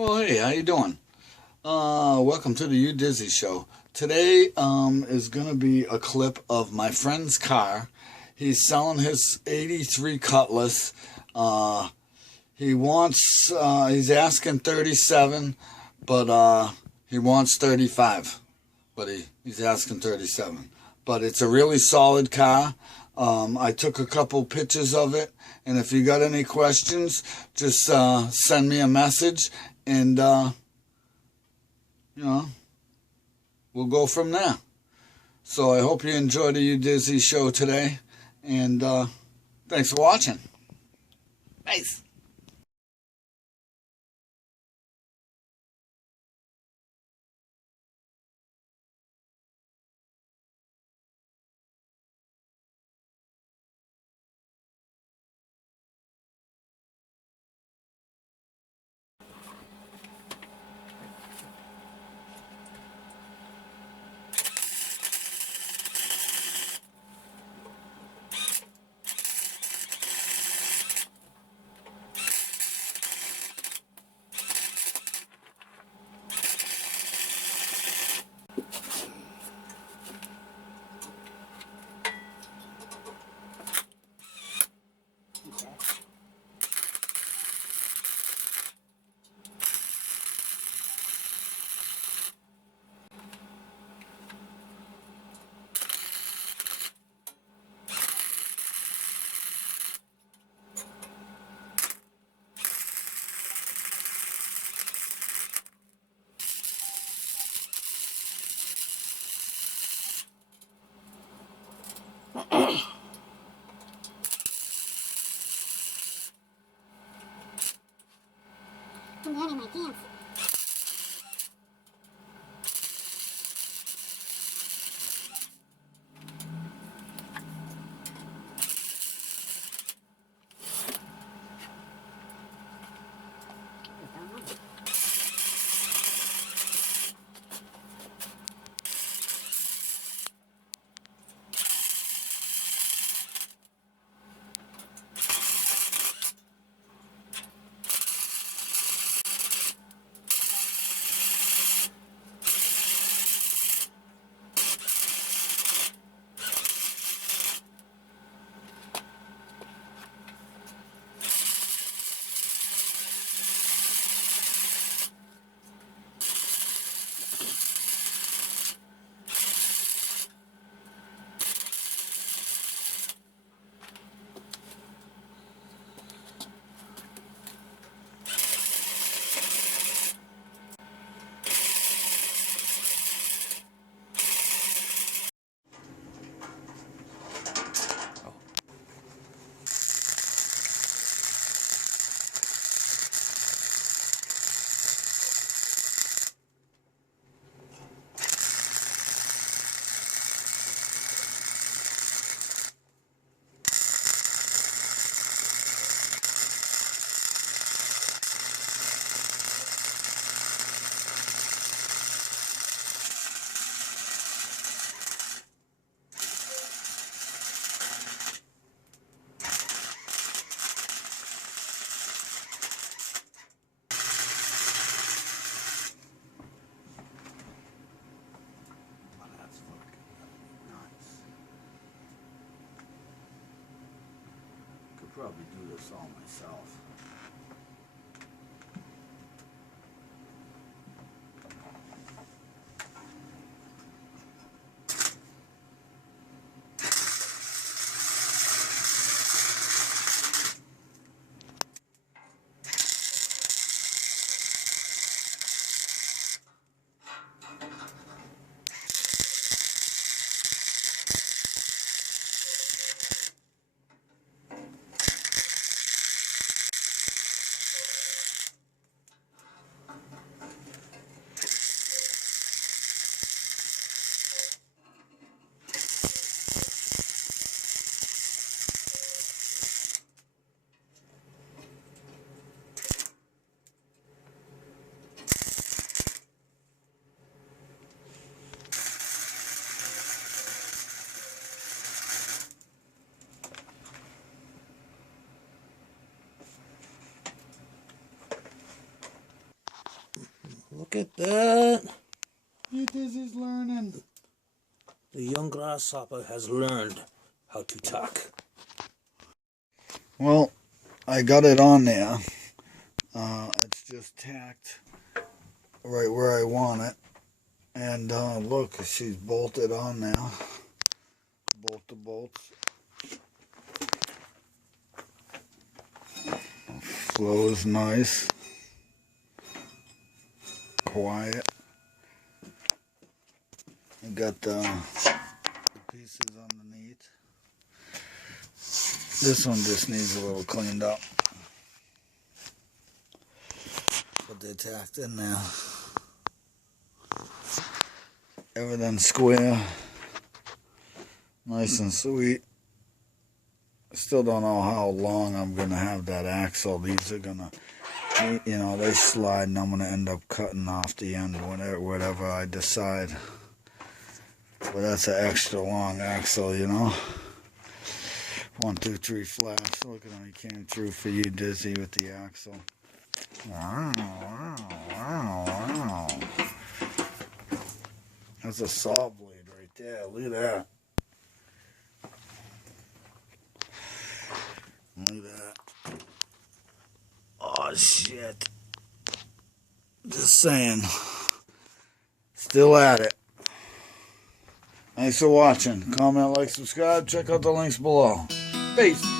Well, hey, how you doing? Welcome to the You Dizzy Show. Today is gonna be a clip of my friend's car. He's selling his '83 Cutlass. He's asking 37, but he wants 35. But he's asking 37. But it's a really solid car. I took a couple pictures of it, and if you got any questions, just send me a message, and you know, we'll go from there. So I hope you enjoyed the You Dizzy Show today, and thanks for watching. Peace. I'm down in my pants. Probably do this all myself. Look at that. Dizzy's learning. The young grasshopper has learned how to talk. Well, I got it on there. It's just tacked right where I want it. And look, she's bolted on now. Bolt the bolts. Flows nice. Quiet. You got the pieces underneath. This one just needs a little cleaned up. But they're tacked in there. Everything's square. Nice and sweet. I still don't know how long I'm going to have that axle. These are going to, you know, they slide and I'm going to end up cutting off the end whatever I decide. But that's an extra long axle, you know. 1, 2, 3 flaps. Look at him, he came through for you, Dizzy, with the axle. Wow, wow, wow, wow. That's a saw blade right there. Look at that. Look at that. Oh, shit. Just saying. Still at it. Thanks for watching. Comment, like, subscribe. Check out the links below. Peace.